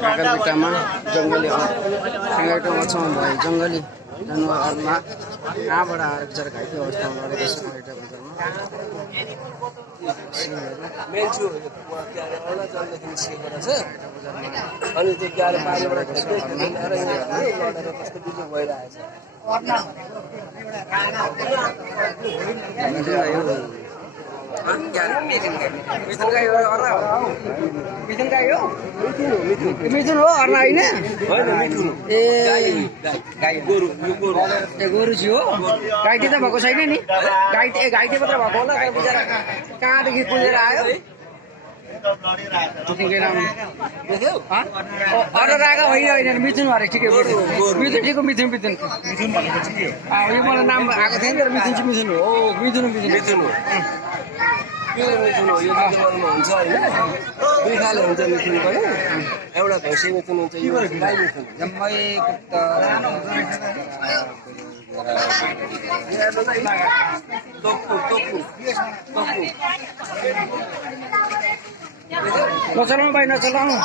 काकालपिट्टामा जङ्गली ठेङ्गाटोमा छौँ भाइ जङ्गली जनावरमा कहाँबाट आएर बिचरा घाइते अवस्थामा लडेको छ काकालपिट्टा बजारमा अनि त्यो गाडी पानीबाट लडेर कस्तो बिजो भइरहेछ मिथुन हो अर्ना होइन ए गोरु छु हो घाइते त भएको छैन नि घाइते मात्र भएको होला बिचरा कहाँदेखि पुगेर आयो अर्ना होइन मिथुन अरे ठिकै मिथुन ठिक मिथुन यो मलाई नाम आएको थिएन तर मिथुन चाहिँ मिथुन हो मिथुन हो यो मिथुनमा हुन्छ होइन दुई खाले हुन्छ मिथुन पनि एउटा भैँसी मिथुन हुन्छ यो गाई मिथुन नचलाउनु भाइ नचलाउनु